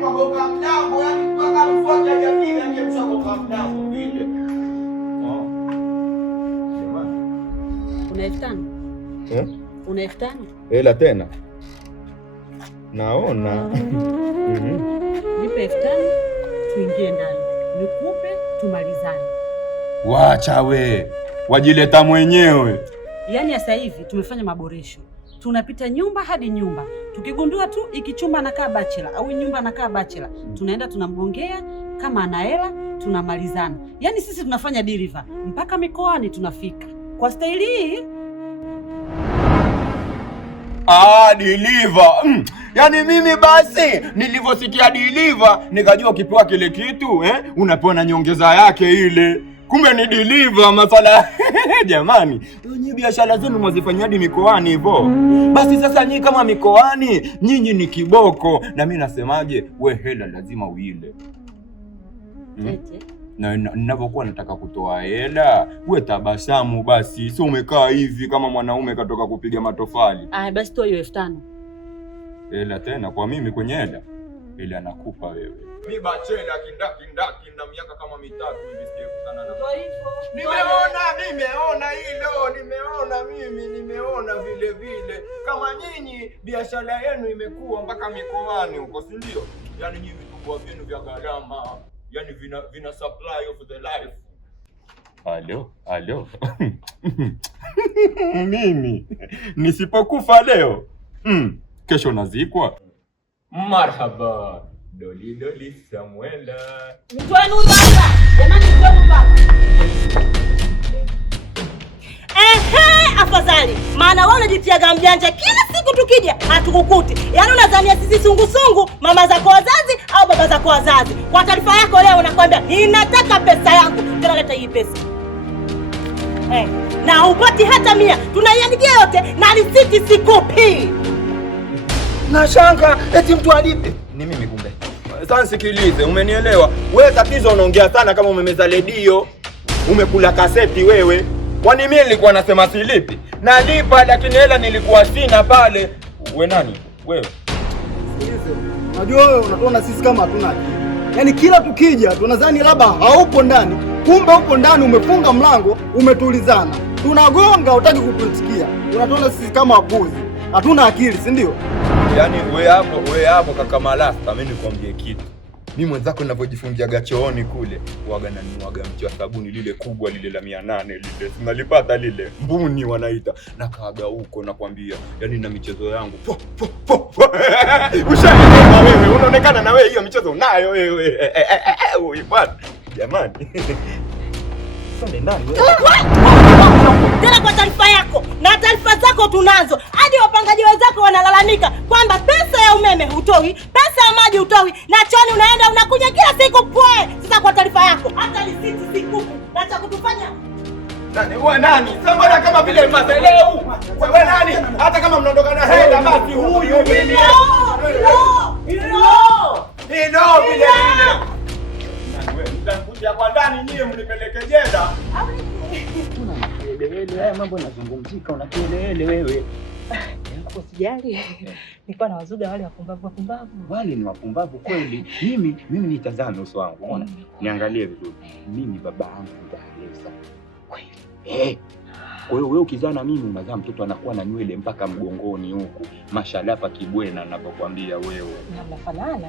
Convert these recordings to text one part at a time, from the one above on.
kwa boka mlango, yani mpaka mfuate hajapiga nje mshaboka mlango vile. Una 5,000? Una 5,000? Hela tena. Naona. Nipe 5,000 tuingie ndani. Nikupe tumalizane. Wacha we. Wajileta mwenyewe. Yaani sasa hivi tumefanya maboresho. Tunapita nyumba hadi nyumba. Tukigundua tu ikichumba anakaa bachelor au nyumba anakaa bachelor, tunaenda tunamgongea, kama ana hela tunamalizana. Yaani sisi tunafanya deliver mpaka mikoani tunafika. Kwa staili hii deliver. Yaani mimi basi nilivyosikia deliver nikajua ukipewa kile kitu unapewa na nyongeza yake ile. Kumbe ni deliver masala. Jamani, nyinyi biashara zenu mwazifanyia hadi mikoani hivyo. Basi sasa nyinyi kama mikoani, nyinyi ni kiboko. Na mimi nasemaje, we hela lazima uile. Na ninapokuwa nataka kutoa hela, we tabasamu basi. Sio umekaa hivi kama mwanaume katoka kupiga matofali. Basi toa hiyo 5,000. Hela tena kwa mimi kwenye hela? Hela nakupa wewe. Mimi bachela kindaki na miaka kama 3 hivi sijakutana na. Nimeona hilo, nimeona vile vile. Kama nyinyi biashara yenu imekuwa mpaka mikoani huko, si ndio? Yaani nyinyi vitumbua vyenu vya gharama, yaani vina supply of the life. Halo. Mimi nisipokufa leo, kesho nazikwa. Marhaba. Doli Samuela. Mtoeni huyu hapa. Jamani mtoeni hapa. Afadhali. Maana wewe unajitiaga mjanja kila siku tukija hatukukuti. Yaani unadhania sisi sungusungu mama zako wazazi au baba zako wazazi. Kwa taarifa yako leo nakwambia ninataka pesa yangu. Tena leta hii pesa. Na upati hata 100. Tunaiandikia yote na risiti sikupi. Nashanga eti mtu alipe. Ni mimi kumbe. Sasa sikilize, umenielewa? Wewe tatizo unaongea sana kama umemeza redio. Umekula kaseti wewe. Kwani mimi nilikuwa nasema silipi? Nalipa lakini hela nilikuwa sina pale. We nani? Wewe. Sikilize. Unajua wewe unatuona sisi kama hatuna akili. Yaani kila tukija tunadhani labda haupo ndani. Kumbe upo ndani, umefunga mlango, umetulizana. Tunagonga hutaki kutusikia. Unatuona sisi kama wapuzi. Hatuna akili, si ndio? Yaani wewe hapo kaka Malasta, mimi nikwambie kitu. Mimi mwenzako ninapojifungiaga chooni kule, huaga nanuaga mti wa sabuni lile kubwa lile la 800 lile. Sinalipata lile. Mbuni wanaita. Nakaaga huko nakwambia. Yaani na michezo yangu. Ushaelewa wewe. Unaonekana na wewe hiyo michezo unayo wewe. Bwana. Jamani. Sonde ndani wewe. Tena kwa taarifa yako na taarifa zako tunazo. Hadi wapangaji wenzako wanalalamika kwamba pesa ya umeme hutoi, pesa ya maji hutoi, na chooni unaenda unakuja kila siku pwe. Sasa kwa taarifa yako hata risiti sikupi. Na cha kutufanya nani? Sasa kama vile mazeleu. Wewe nani? Hata kama mnaondoka na hela basi huyu mimi. Ndio vile. Wewe mtakuja kwa ndani nyie mnipeleke jela. Haya mambo yanazungumzika, unakelele wewe. Usijali. Nilikuwa nawazuga wale wapumbavu. Wale ni wapumbavu kweli. Mimi nitazame uso wangu, unaona? Niangalie vizuri. Mimi baba yangu Dalesa. Kweli. Kwa hiyo wewe ukizana mimi unazaa mtoto anakuwa na nywele mpaka mgongoni huku. Mashalapa kibwena ninapokuambia wewe. Na mnafanana.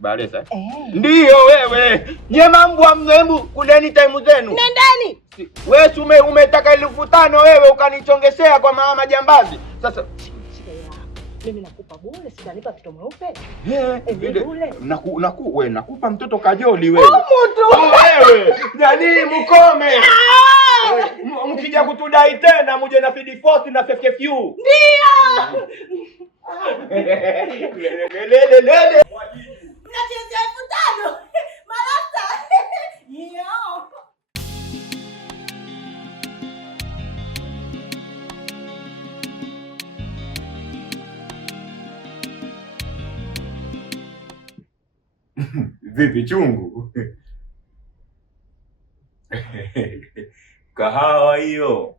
Dalesa? Ndio wewe. Nye mambo mzembu kuleni time zenu. nendeni. Wewe umetaka 5,000 wewe ukanichongeshea kwa mama jambazi. Sasa mimi nakupa bure, sitanipa mtoto mweupe. Wewe nakupa mtoto kajoli wewe. Wewe, jani mkome. Mkija kutudai tena muje na feed force na FFU. Ndio. Lele. Mnachezea 5,000. Malasta. Yo. Vipi chungu? Kahawa hiyo.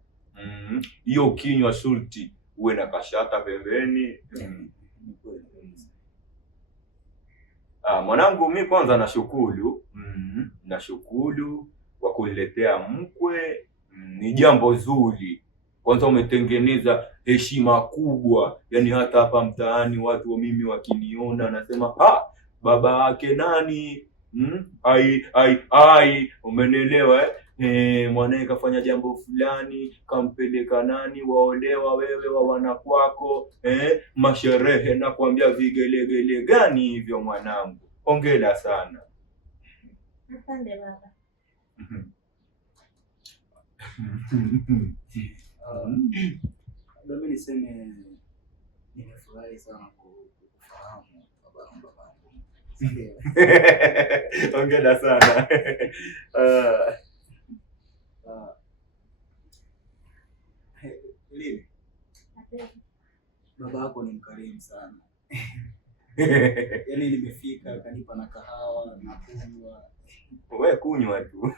Hiyo kinywa sulti uwe na kashata pembeni. Mwanangu, mi kwanza nashukuru. Nashukuru kwa kuniletea mkwe. Ni jambo zuri. Kwanza umetengeneza heshima kubwa. Yaani hata hapa mtaani watu mimi wakiniona nasema baba yake nani? Umenielewa mwanae kafanya jambo fulani, kampeleka nani, waolewa wewe wa wanakwako, masherehe na kuambia vigelegele gani hivyo mwanangu. Hongera sana. Asante baba. Mimi niseme nimefurahi sana kufahamu babangu. Hongera sana. Lili, baba yako ni mkarimu sana. Yaani nimefika akanipa na kahawa na kunywa. Wewe kunywa tu.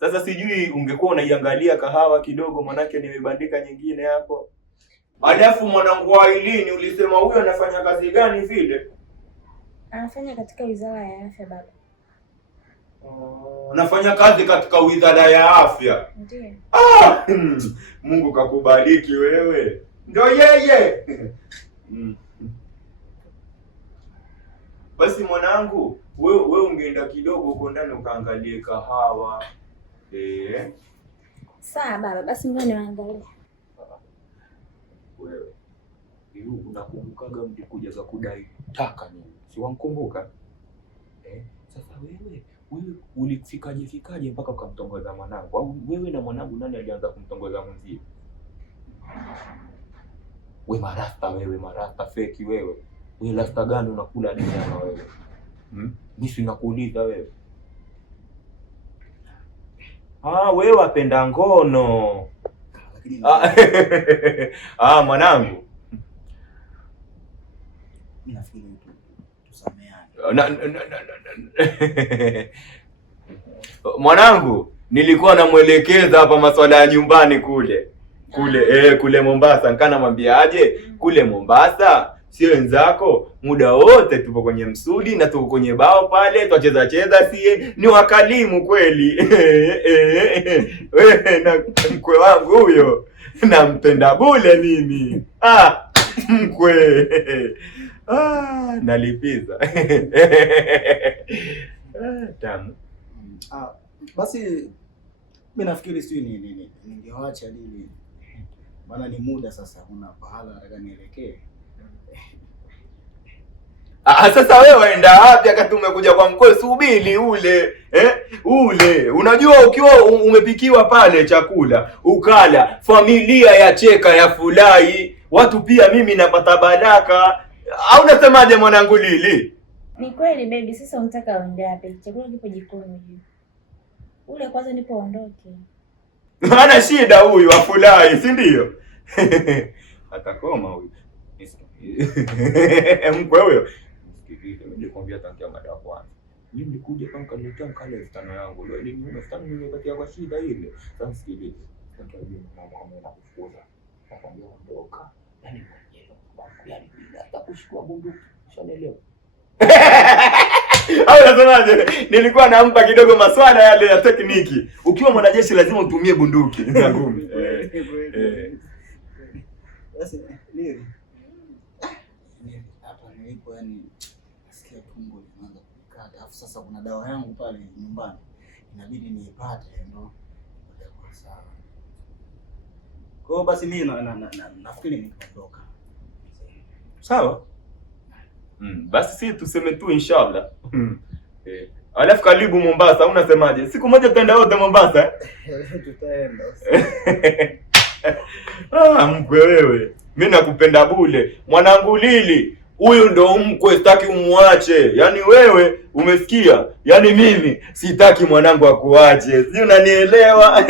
Sasa sijui ungekuwa unaiangalia kahawa kidogo, manake nimebandika nyingine hapo. Alafu mwanangu Ailini, ulisema huyo anafanya kazi gani vile? Anafanya katika Wizara ya Afya baba. Anafanya kazi katika Wizara ya Afya. Ndiyo. Mungu kakubariki wewe. Ndio yeye. Basi mwanangu, wewe ungeenda kidogo huko ndani ukaangalie kahawa. Sawa baba, basi ngoja niangalie. Wewe unakumbukaga mlikuja za kudai taka nini? Si wamkumbuka? Sasa wewe ulifikaje mpaka ukamtongoza mwanangu? Au wewe na mwanangu nani alianza kumtongoza mwenzie? Wewe marasta feki wewe. Wewe rasta gani unakula nyama wewe? Mimi sinakuuliza wewe. Wewe wapenda ngono. Mwanangu. Mimi nafikiri tusameane. Mwanangu, nilikuwa namwelekeza hapa masuala ya nyumbani kule Mombasa. Nikana mwambia aje kule Mombasa, sio wenzako, muda wote tupo kwenye msudi na tuko kwenye bao pale twacheza sie, ni wakalimu kweli. Wewe na mkwe wangu huyo nampenda bule mimi. Mkwe. Nalipiza. Tamu. Basi mimi nafikiri sijui ningewacha Lili. Maana ni muda sasa, kuna pahala nataka nielekee. Sasa wewe waenda wapi wakati umekuja kwa mkwe? Subiri ule. Unajua ukiwa umepikiwa pale chakula, ukala, familia ya cheka ya furahi, watu pia mimi napata baraka. Au unasemaje mwanangu Lili? Ni kweli baby, sasa unataka uende wapi? Chakula kipo jikoni hivi. Ule kwanza nipo ondoke. Hana shida huyu afurahi, si ndio? Atakoma huyu. Mkwe huyo. Msikilize, nilikwambia tangia mada ya kwanza. Mimi nilikuja kama kaniletea mkale 5 yangu. Leo ni 5 nimepatia kwa shida ile. Sasa msikilize. Nitajua mama kama anakufuza. Nakwambia ondoka. Yaani bila hata kushukua bunduki. Ushanielewa? Au unasemaje? Nilikuwa nampa kidogo maswala yale ya tekniki. Ukiwa mwanajeshi lazima utumie bunduki na ngumi. Basi Lili. Hapa nilipo yani nasikia tumbo linaanza kunikata. Alafu sasa kuna dawa yangu pale nyumbani. Inabidi niipate ndio itakuwa sawa. Kwa hiyo basi mimi nafikiri nitaondoka. Sawa? Basi si tuseme tu inshallah. Alafu karibu Mombasa, unasemaje? Siku moja tutaenda wote Mombasa. Tutaenda. Mkwe wewe. Mimi nakupenda bule. Mwanangu Lili, huyu ndo mkwe sitaki umuache. Yaani wewe umesikia? Yaani mimi sitaki mwanangu akuache. Sio unanielewa?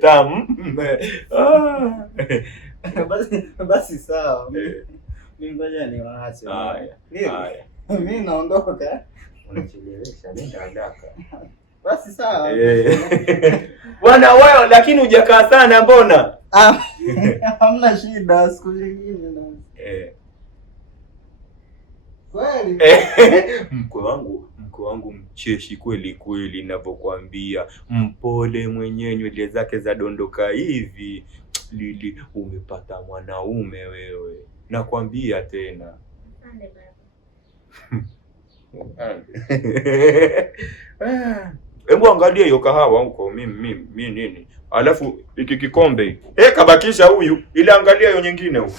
Tamu. Basi sawa. Mimi ngoja niwaache. Haya. Mimi naondoka. Unachelewesha, nenda haraka. Basi sawa. Bwana wewe lakini hujakaa sana mbona? Hamna shida, siku nyingine na. Kweli? Mkwe wangu mcheshi kweli kweli, ninavyokuambia, mpole mwenyewe, nywele zake za dondoka hivi. Lili, umepata mwanaume wewe, nakwambia tena. Hebu angalia hiyo kahawa huko, mimi nini? Alafu iki kikombe kabakisha huyu, ili angalia hiyo nyingine huko.